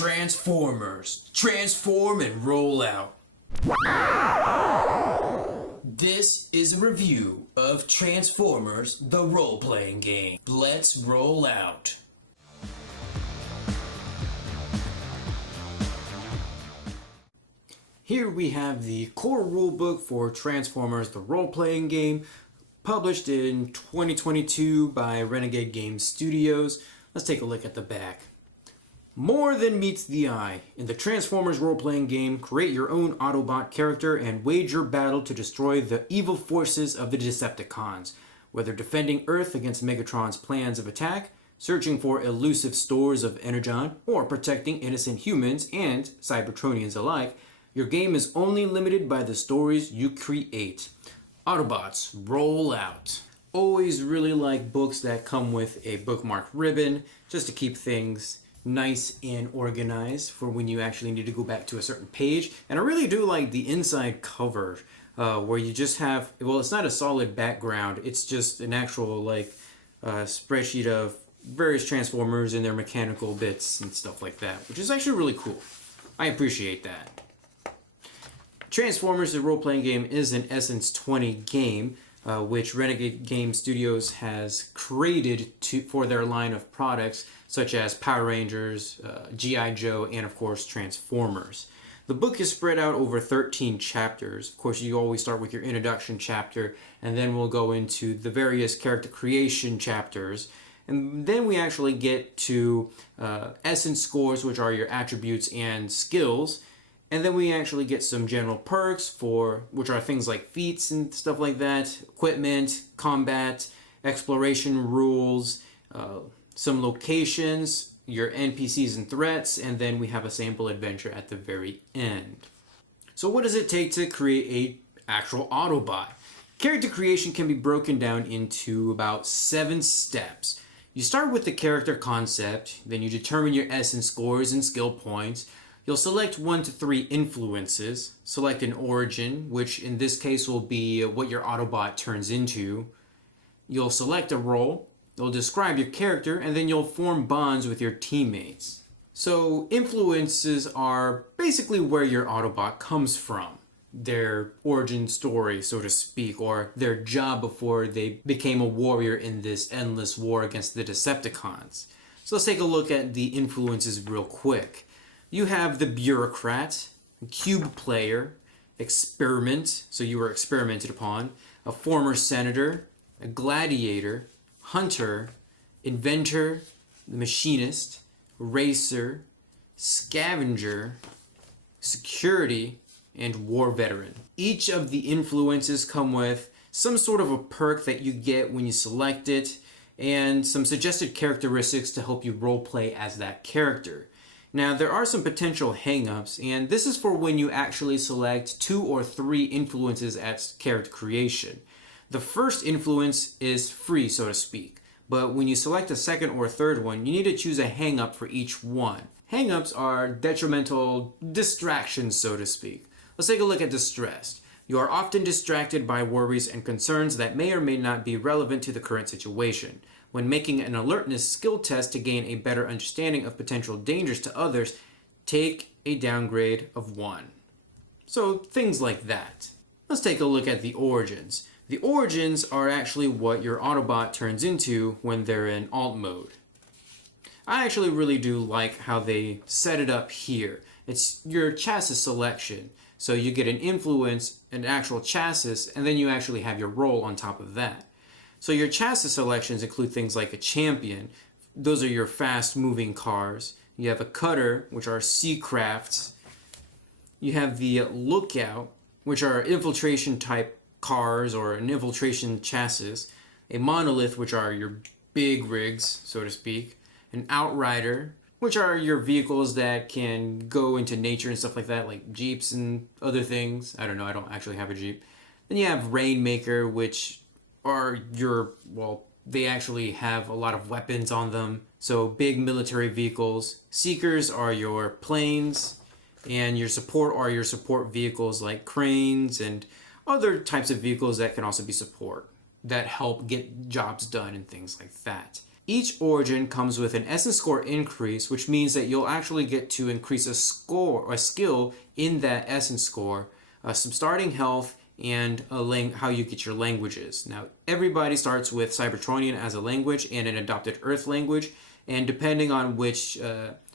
Transformers. Transform and roll out. This is a review of Transformers, the role-playing game. Let's roll out. Here we have the core rulebook for Transformers, the role-playing game, published in 2022 by Renegade Games Studios. Let's take a look at the back. More than meets the eye. In the Transformers role-playing game, create your own Autobot character and wage your battle to destroy the evil forces of the Decepticons. Whether defending Earth against Megatron's plans of attack, searching for elusive stores of Energon, or protecting innocent humans and Cybertronians alike, your game is only limited by the stories you create. Autobots, roll out. Always really like books that come with a bookmark ribbon, just to keep things nice and organized for when you actually need to go back to a certain page. And I really do like the inside cover, where you just have, well, it's not a solid background, it's just an actual spreadsheet of various Transformers and their mechanical bits and stuff like that, which is actually really cool. I appreciate that. Transformers, the role-playing game, is an Essence 20 game, which Renegade Game Studios has created for their line of products, such as Power Rangers, G.I. Joe, and of course Transformers. The book is spread out over 13 chapters. Of course, you always start with your introduction chapter, and then we'll go into the various character creation chapters. And then we actually get to Essence scores, which are your attributes and skills. And then we actually get some general perks, which are things like feats and stuff like that, equipment, combat, exploration rules, some locations, your NPCs and threats, and then we have a sample adventure at the very end. So what does it take to create an actual Autobot? Character creation can be broken down into about 7 steps. You start with the character concept, then you determine your essence scores and skill points. You'll select 1 to 3 influences, select an origin, which in this case will be what your Autobot turns into. You'll select a role, you'll describe your character, and then you'll form bonds with your teammates. So influences are basically where your Autobot comes from, their origin story, so to speak, or their job before they became a warrior in this endless war against the Decepticons. So let's take a look at the influences real quick. You have the bureaucrat, cube player, experiment, so you were experimented upon, a former senator, a gladiator, hunter, inventor, the machinist, racer, scavenger, security, and war veteran. Each of the influences come with some sort of a perk that you get when you select it, and some suggested characteristics to help you roleplay as that character. Now, there are some potential hang-ups, and this is for when you actually select 2 or 3 influences at character creation. The first influence is free, so to speak, but when you select a second or third one, you need to choose a hang-up for each one. Hang-ups are detrimental distractions, so to speak. Let's take a look at distressed. You are often distracted by worries and concerns that may or may not be relevant to the current situation. When making an alertness skill test to gain a better understanding of potential dangers to others, take a downgrade of 1. So things like that. Let's take a look at the origins. The origins are actually what your Autobot turns into when they're in alt mode. I actually really do like how they set it up here. It's your chassis selection. So you get an influence, an actual chassis, and then you actually have your role on top of that. So your chassis selections include things like a champion. Those are your fast-moving cars. You have a cutter, which are sea crafts. You have the lookout, which are infiltration-type cars or an infiltration chassis. A monolith, which are your big rigs, so to speak. An outrider, which are your vehicles that can go into nature and stuff like that, like Jeeps and other things. I don't know, I don't actually have a Jeep. Then you have Rainmaker, which are they actually have a lot of weapons on them. So big military vehicles. Seekers are your planes, and your support are your support vehicles like cranes and other types of vehicles that can also be support, that help get jobs done and things like that. Each origin comes with an essence score increase, which means that you'll actually get to increase a skill in that essence score, some starting health, and how you get your languages. Now, everybody starts with Cybertronian as a language and an adopted Earth language, and depending on which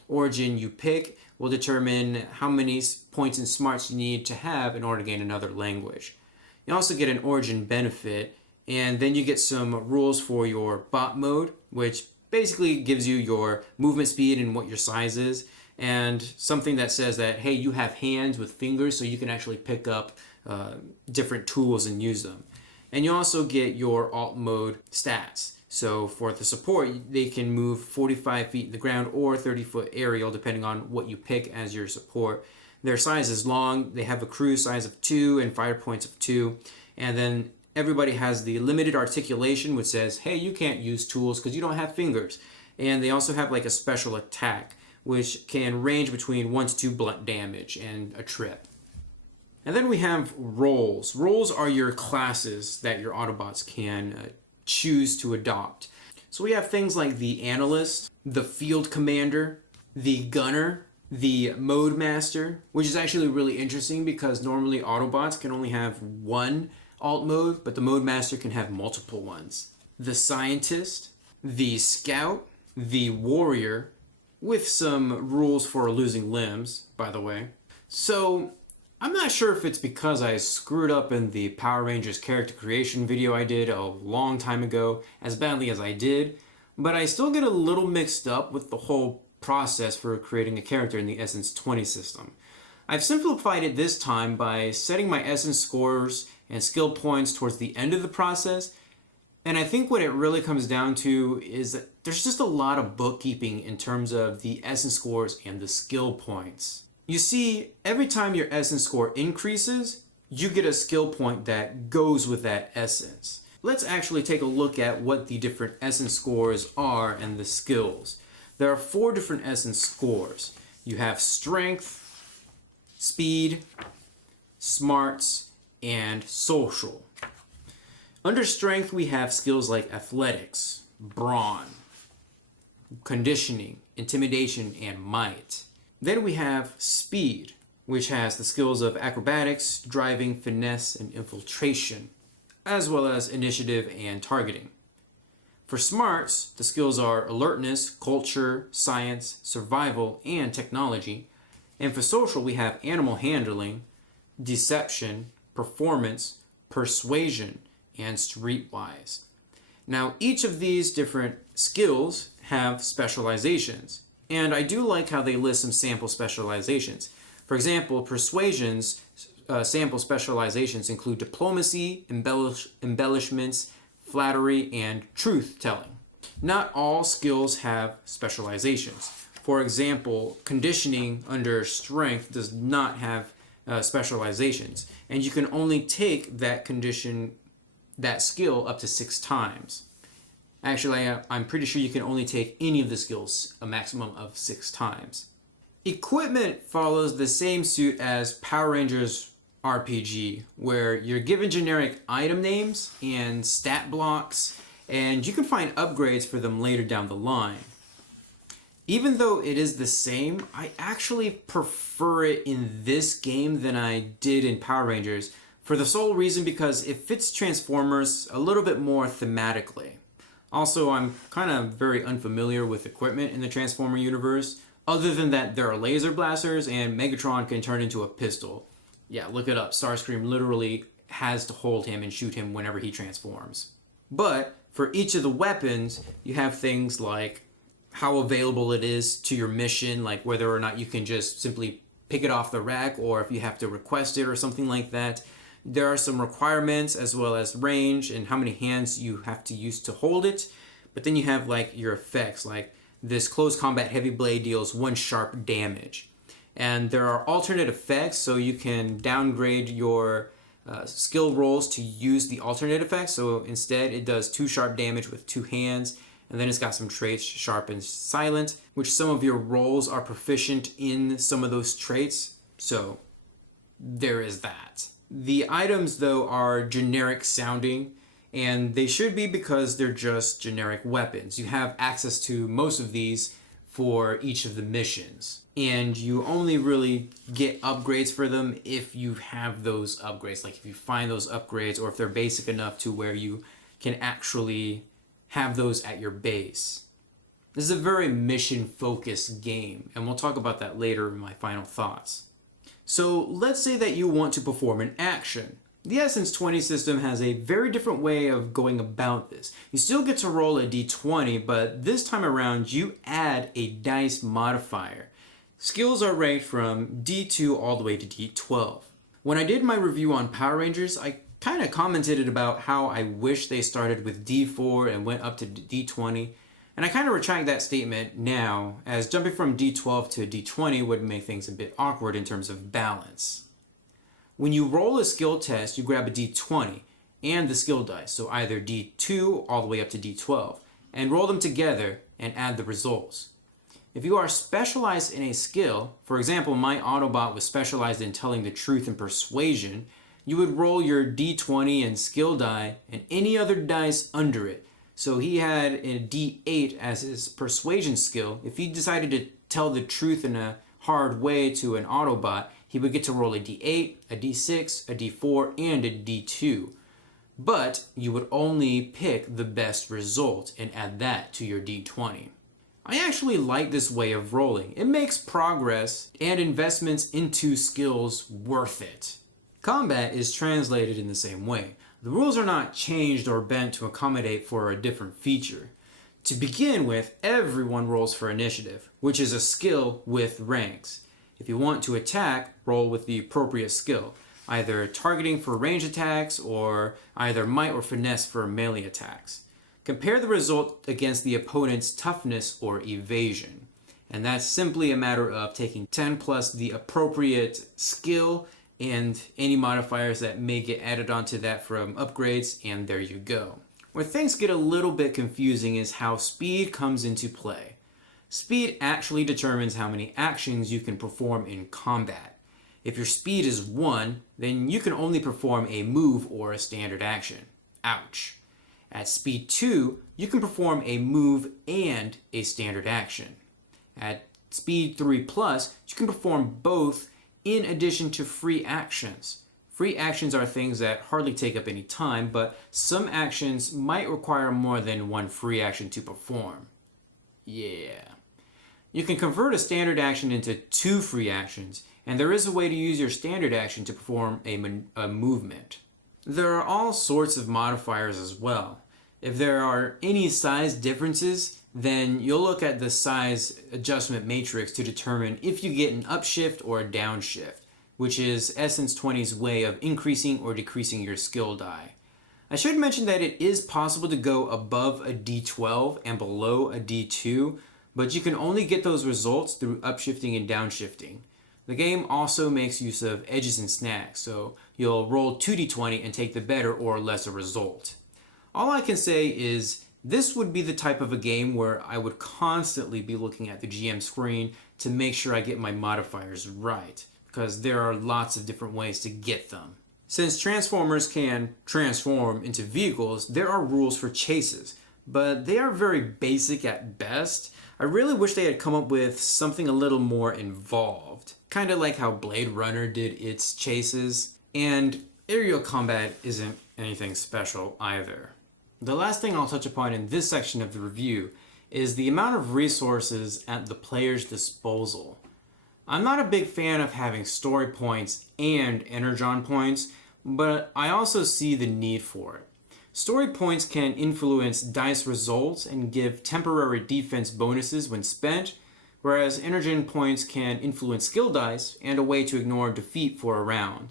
origin you pick will determine how many points and smarts you need to have in order to gain another language. You also get an origin benefit, and then you get some rules for your bot mode, which basically gives you your movement speed and what your size is, and something that says that, hey, you have hands with fingers, so you can actually pick up different tools and use them. And you also get your alt mode stats. So for the support, they can move 45 feet in the ground or 30-foot aerial, depending on what you pick as your support. Their size is long. They have a crew size of 2 and fire points of 2. And then everybody has the limited articulation, which says, hey, you can't use tools because you don't have fingers. And they also have like a special attack, which can range between 1 to 2 blunt damage and a trip. And then we have roles. Roles are your classes that your Autobots can choose to adopt. So we have things like the analyst, the field commander, the gunner, the mode master, which is actually really interesting because normally Autobots can only have one alt mode, but the mode master can have multiple ones. The scientist, the scout, the warrior, with some rules for losing limbs, by the way. So I'm not sure if it's because I screwed up in the Power Rangers character creation video I did a long time ago, as badly as I did, but I still get a little mixed up with the whole process for creating a character in the Essence 20 system. I've simplified it this time by setting my Essence scores and skill points towards the end of the process, and I think what it really comes down to is that there's just a lot of bookkeeping in terms of the Essence scores and the skill points. You see, every time your essence score increases, you get a skill point that goes with that essence. Let's actually take a look at what the different essence scores are and the skills. There are 4 different essence scores. You have strength, speed, smarts, and social. Under strength, we have skills like athletics, brawn, conditioning, intimidation, and might. Then we have speed, which has the skills of acrobatics, driving, finesse, and infiltration, as well as initiative and targeting. For smarts, the skills are alertness, culture, science, survival, and technology. And for social, we have animal handling, deception, performance, persuasion, and streetwise. Now, each of these different skills have specializations. And I do like how they list some sample specializations. For example, persuasion's sample specializations include diplomacy, embellishments, flattery, and truth-telling. Not all skills have specializations. For example, conditioning under strength does not have specializations, and you can only take that skill up to 6 times. Actually, I'm pretty sure you can only take any of the skills a maximum of 6 times. Equipment follows the same suit as Power Rangers RPG, where you're given generic item names and stat blocks, and you can find upgrades for them later down the line. Even though it is the same, I actually prefer it in this game than I did in Power Rangers, for the sole reason because it fits Transformers a little bit more thematically. Also, I'm kind of very unfamiliar with equipment in the Transformer universe, other than that there are laser blasters and Megatron can turn into a pistol. Yeah, look it up. Starscream literally has to hold him and shoot him whenever he transforms. But for each of the weapons, you have things like how available it is to your mission, like whether or not you can just simply pick it off the rack or if you have to request it or something like that. There are some requirements as well as range and how many hands you have to use to hold it. But then you have like your effects, like this close combat heavy blade deals 1 sharp damage. And there are alternate effects, so you can downgrade your skill rolls to use the alternate effects. So instead it does 2 sharp damage with 2 hands, and then it's got some traits, sharp and silent, which some of your rolls are proficient in some of those traits. So there is that. The items, though, are generic sounding, And they should be because they're just generic weapons. You have access to most of these for each of the missions. And you only really get upgrades for them if you have those upgrades. Like if you find those upgrades or if they're basic enough to where you can actually have those at your base. This is a very mission-focused game, and we'll talk about that later in my final thoughts. So let's say that you want to perform an action. The Essence 20 system has a very different way of going about this. You still get to roll a d20, but this time around you add a dice modifier. Skills are ranked from D2 all the way to D12. When I did my review on Power Rangers, I kind of commented about how I wish they started with D4 and went up to D20. And I kind of retract that statement now, as jumping from D12 to D20 would make things a bit awkward in terms of balance. When you roll a skill test, you grab a D20 and the skill dice, so either D2 all the way up to D12, and roll them together and add the results. If you are specialized in a skill, for example, my Autobot was specialized in telling the truth and persuasion, you would roll your D20 and skill die and any other dice under it. So he had a D8 as his persuasion skill. If he decided to tell the truth in a hard way to an Autobot, he would get to roll a D8, a D6, a D4, and a D2. But you would only pick the best result and add that to your D20. I actually like this way of rolling. It makes progress and investments into skills worth it. Combat is translated in the same way. The rules are not changed or bent to accommodate for a different feature. To begin with, everyone rolls for initiative, which is a skill with ranks. If you want to attack, roll with the appropriate skill, either targeting for range attacks or either might or finesse for melee attacks. Compare the result against the opponent's toughness or evasion. And that's simply a matter of taking 10 plus the appropriate skill and any modifiers that may get added onto that from upgrades, and there you go. Where things get a little bit confusing is how speed comes into play. Speed actually determines how many actions you can perform in combat. If your speed is 1, then you can only perform a move or a standard action. Ouch. At speed 2, you can perform a move and a standard action. At speed 3 plus, you can perform both in addition to free actions. Free actions are things that hardly take up any time, but some actions might require more than one free action to perform. Yeah. You can convert a standard action into 2 free actions, and there is a way to use your standard action to perform a movement. There are all sorts of modifiers as well. If there are any size differences, then you'll look at the size adjustment matrix to determine if you get an upshift or a downshift, which is Essence 20's way of increasing or decreasing your skill die. I should mention that it is possible to go above a D12 and below a D2, but you can only get those results through upshifting and downshifting. The game also makes use of edges and snags, so you'll roll 2d20 and take the better or lesser result. All I can say is this would be the type of a game where I would constantly be looking at the GM screen to make sure I get my modifiers right, because there are lots of different ways to get them. Since Transformers can transform into vehicles, there are rules for chases, but they are very basic at best. I really wish they had come up with something a little more involved, kind of like how Blade Runner did its chases, and aerial combat isn't anything special either. The last thing I'll touch upon in this section of the review is the amount of resources at the player's disposal. I'm not a big fan of having story points and Energon points, but I also see the need for it. Story points can influence dice results and give temporary defense bonuses when spent, whereas Energon points can influence skill dice and a way to ignore defeat for a round.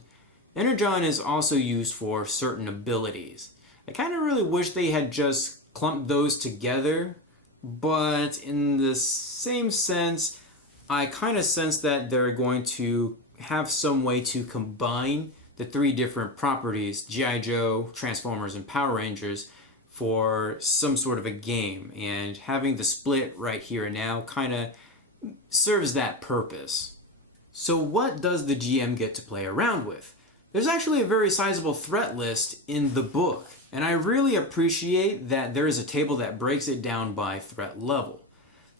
Energon is also used for certain abilities. I kind of really wish they had just clumped those together, but in the same sense, I kind of sense that they're going to have some way to combine the 3 different properties, G.I. Joe, Transformers, and Power Rangers, for some sort of a game, and having the split right here and now kind of serves that purpose. So what does the GM get to play around with? There's actually a very sizable threat list in the book, and I really appreciate that there is a table that breaks it down by threat level.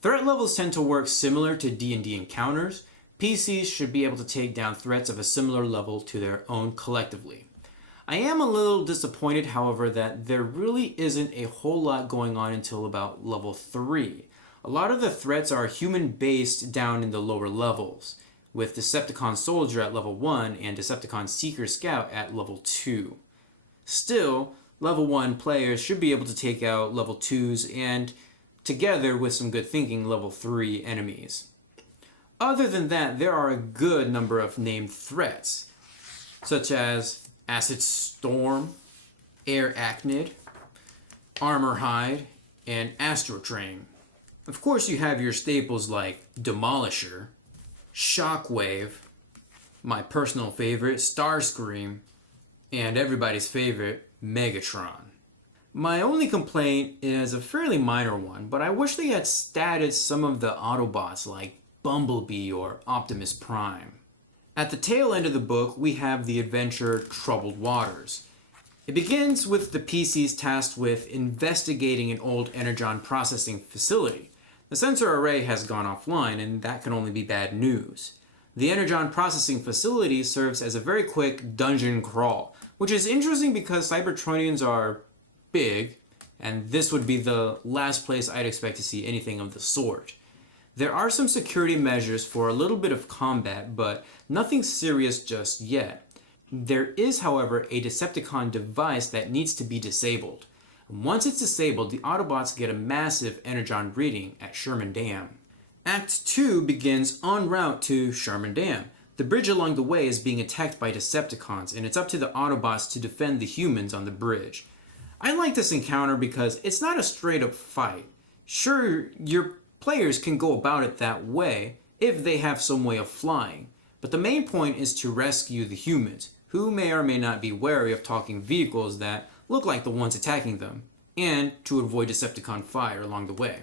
Threat levels tend to work similar to D&D encounters. PCs should be able to take down threats of a similar level to their own collectively. I am a little disappointed, however, that there really isn't a whole lot going on until about level 3. A lot of the threats are human-based down in the lower levels, with Decepticon Soldier at level 1 and Decepticon Seeker Scout at level 2. Still, level 1 players should be able to take out level 2s and, together with some good thinking, level 3 enemies. Other than that, there are a good number of named threats, such as Acid Storm, Air Acnid, Armor Hide, and Astrotrain. Of course, you have your staples like Demolisher, Shockwave, my personal favorite, Starscream, and everybody's favorite, Megatron. My only complaint is a fairly minor one, but I wish they had statted some of the Autobots like Bumblebee or Optimus Prime. At the tail end of the book, we have the adventure Troubled Waters. It begins with the PCs tasked with investigating an old Energon processing facility. The sensor array has gone offline, and that can only be bad news. The Energon processing facility serves as a very quick dungeon crawl, which is interesting because Cybertronians are big, and this would be the last place I'd expect to see anything of the sort. There are some security measures for a little bit of combat, but nothing serious just yet. There is, however, a Decepticon device that needs to be disabled. Once it's disabled, the Autobots get a massive Energon reading at Sherman Dam. Act 2 begins en route to Sherman Dam. The bridge along the way is being attacked by Decepticons, and it's up to the Autobots to defend the humans on the bridge. I like this encounter because it's not a straight-up fight. Sure, your players can go about it that way if they have some way of flying, but the main point is to rescue the humans, who may or may not be wary of talking vehicles that look like the ones attacking them, and to avoid Decepticon fire along the way.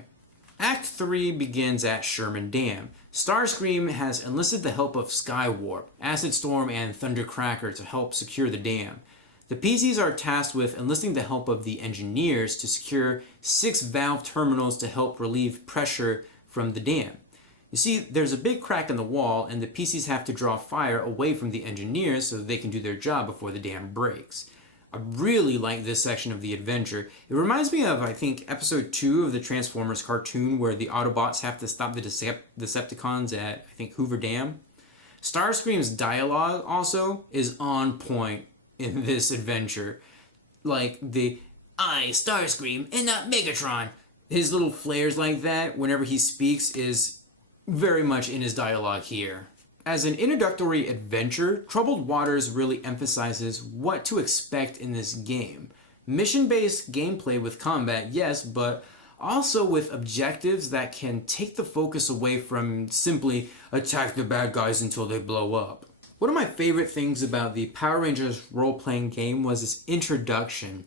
Act 3 begins at Sherman Dam. Starscream has enlisted the help of Skywarp, Acid Storm, and Thundercracker to help secure the dam. The PCs are tasked with enlisting the help of the engineers to secure 6 valve terminals to help relieve pressure from the dam. You see, there's a big crack in the wall, and the PCs have to draw fire away from the engineers so they can do their job before the dam breaks. I really like this section of the adventure. It reminds me of, I think, episode 2 of the Transformers cartoon where the Autobots have to stop the Decepticons at, I think, Hoover Dam. Starscream's dialogue also is on point in this adventure. Like I, Starscream, and not Megatron. His little flares like that whenever he speaks is very much in his dialogue here. As an introductory adventure, Troubled Waters really emphasizes what to expect in this game. Mission-based gameplay with combat, yes, but also with objectives that can take the focus away from simply attack the bad guys until they blow up. One of my favorite things about the Power Rangers role-playing game was its introduction.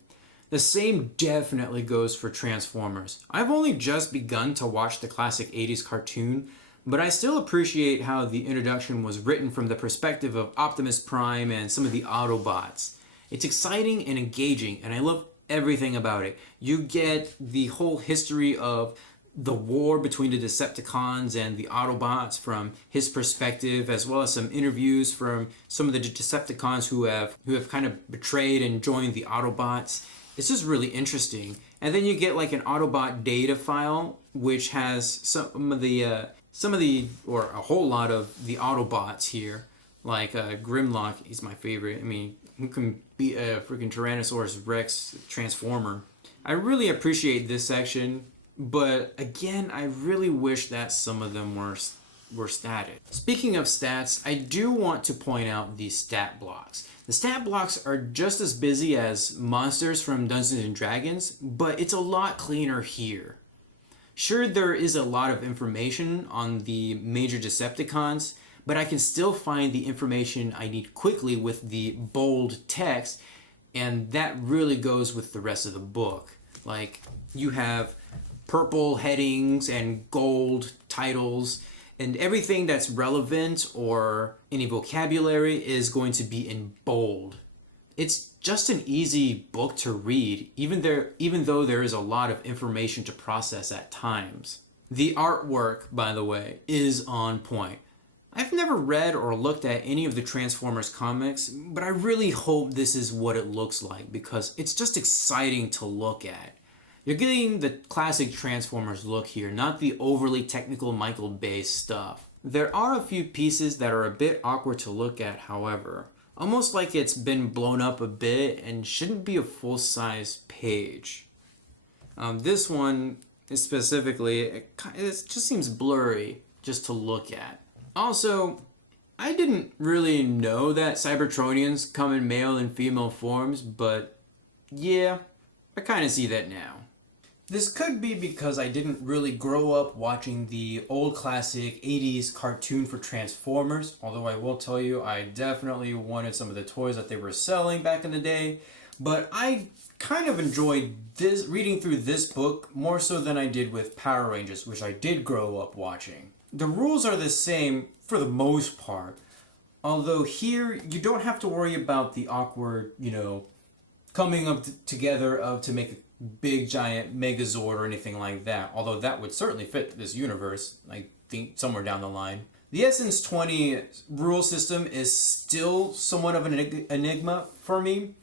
The same definitely goes for Transformers. I've only just begun to watch the classic 80s cartoon, but I still appreciate how the introduction was written from the perspective of Optimus Prime and some of the Autobots. It's exciting and engaging, and I love everything about it. You get the whole history of the war between the Decepticons and the Autobots from his perspective, as well as some interviews from some of the Decepticons who have kind of betrayed and joined the Autobots. It's just really interesting. And then you get like an Autobot data file, which has some of the or a whole lot of the Autobots here. Like Grimlock is my favorite. I mean, who can beat a freaking Tyrannosaurus Rex Transformer? I really appreciate this section. But again, I really wish that some of them were statted. Speaking of stats, I do want to point out the stat blocks. The stat blocks are just as busy as monsters from Dungeons and Dragons, but it's a lot cleaner here. Sure, there is a lot of information on the major Decepticons, but I can still find the information I need quickly with the bold text, and that really goes with the rest of the book. Like, you have purple headings and gold titles, And everything that's relevant or any vocabulary is going to be in bold. It's just an easy book to read, even though there is a lot of information to process at times. The artwork, by the way, is on point. I've never read or looked at any of the Transformers comics, but I really hope this is what it looks like because it's just exciting to look at. You're getting the classic Transformers look here, not the overly technical Michael Bay stuff. There are a few pieces that are a bit awkward to look at, however. Almost like it's been blown up a bit and shouldn't be a full-size page. This one specifically, it just seems blurry just to look at. Also, I didn't really know that Cybertronians come in male and female forms, but yeah, I kind of see that now. This could be because I didn't really grow up watching the old classic 80s cartoon for Transformers, although I will tell you I definitely wanted some of the toys that they were selling back in the day, but I kind of enjoyed reading through this book more so than I did with Power Rangers, which I did grow up watching. The rules are the same for the most part, although here you don't have to worry about the awkward, coming up together to make a big giant Megazord or anything like that, although that would certainly fit this universe, I think, somewhere down the line. The Essence 20 rule system is still somewhat of an enigma for me,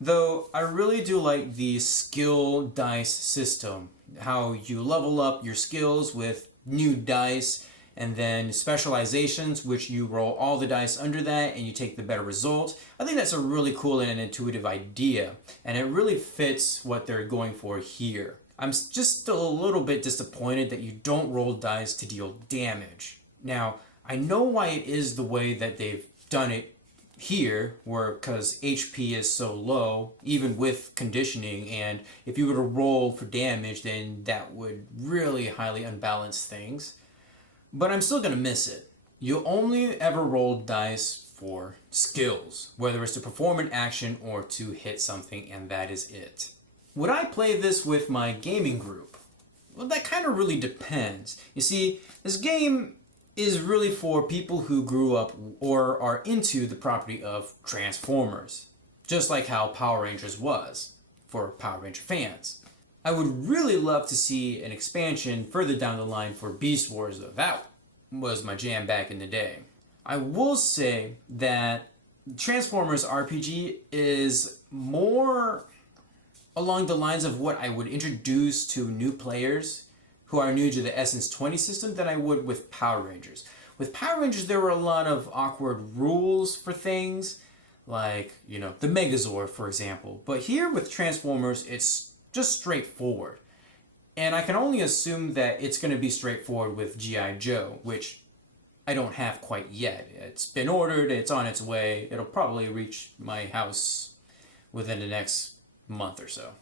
though I really do like the skill dice system, how you level up your skills with new dice, and then specializations, which you roll all the dice under that and you take the better result. I think that's a really cool and an intuitive idea, and it really fits what they're going for here. I'm just still a little bit disappointed that you don't roll dice to deal damage. Now, I know why it is the way that they've done it here, because HP is so low, even with conditioning, and if you were to roll for damage, then that would really highly unbalance things. But I'm still going to miss it. You only ever roll dice for skills, whether it's to perform an action or to hit something, and that is it. Would I play this with my gaming group? Well, that kind of really depends. You see, this game is really for people who grew up or are into the property of Transformers, just like how Power Rangers was for Power Ranger fans. I would really love to see an expansion further down the line for Beast Wars, though. That was my jam back in the day. I will say that Transformers RPG is more along the lines of what I would introduce to new players who are new to the Essence 20 system than I would with Power Rangers. With Power Rangers, there were a lot of awkward rules for things, like, the Megazord, for example. But here with Transformers, it's just straightforward. And I can only assume that it's going to be straightforward with G.I. Joe, which I don't have quite yet. It's been ordered, it's on its way. It'll probably reach my house within the next month or so.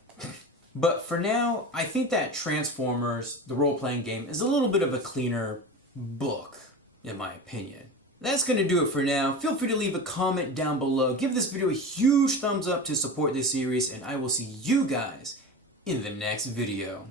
But for now, I think that Transformers, the role-playing game, is a little bit of a cleaner book, in my opinion. That's going to do it for now. Feel free to leave a comment down below. Give this video a huge thumbs up to support this series, and I will see you guys in the next video.